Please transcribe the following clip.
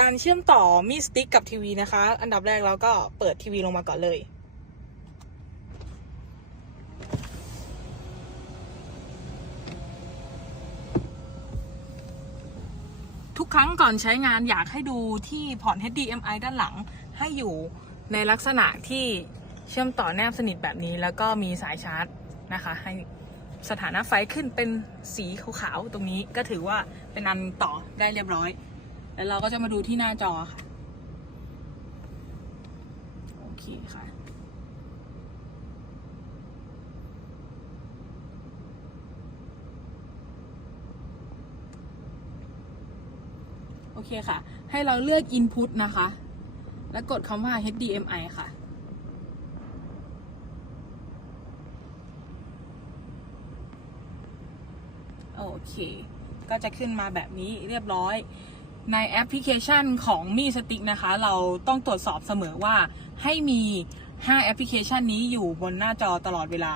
การเชื่อมต่อมีสติ๊กกับทีวีนะคะ อันดับแรกเราก็เปิดทีวีลงมาก่อนเลย ทุกครั้งก่อนใช้งานอยากให้ดูที่พอร์ต HDMI ด้านหลังให้อยู่ในลักษณะที่เชื่อมต่อแนบสนิทแบบนี้ แล้วก็มีสายชาร์จนะคะ ให้สถานะไฟขึ้นเป็นสีขาวๆตรงนี้ก็ถือว่าเป็นอันต่อได้เรียบร้อย แล้วเราก็จะมาดูที่หน้าจอค่ะ โอเคค่ะ โอเคค่ะ ให้เราเลือก Input นะคะ แล้วกดคำว่า HDMI ค่ะโอเค ก็จะขึ้นมาแบบนี้เรียบร้อย ในแอปพลิเคชันของมีสติ๊กนะคะ เราต้องตรวจสอบเสมอว่าให้มี 5 แอปพลิเคชันนี้อยู่บนหน้าจอตลอดเวลา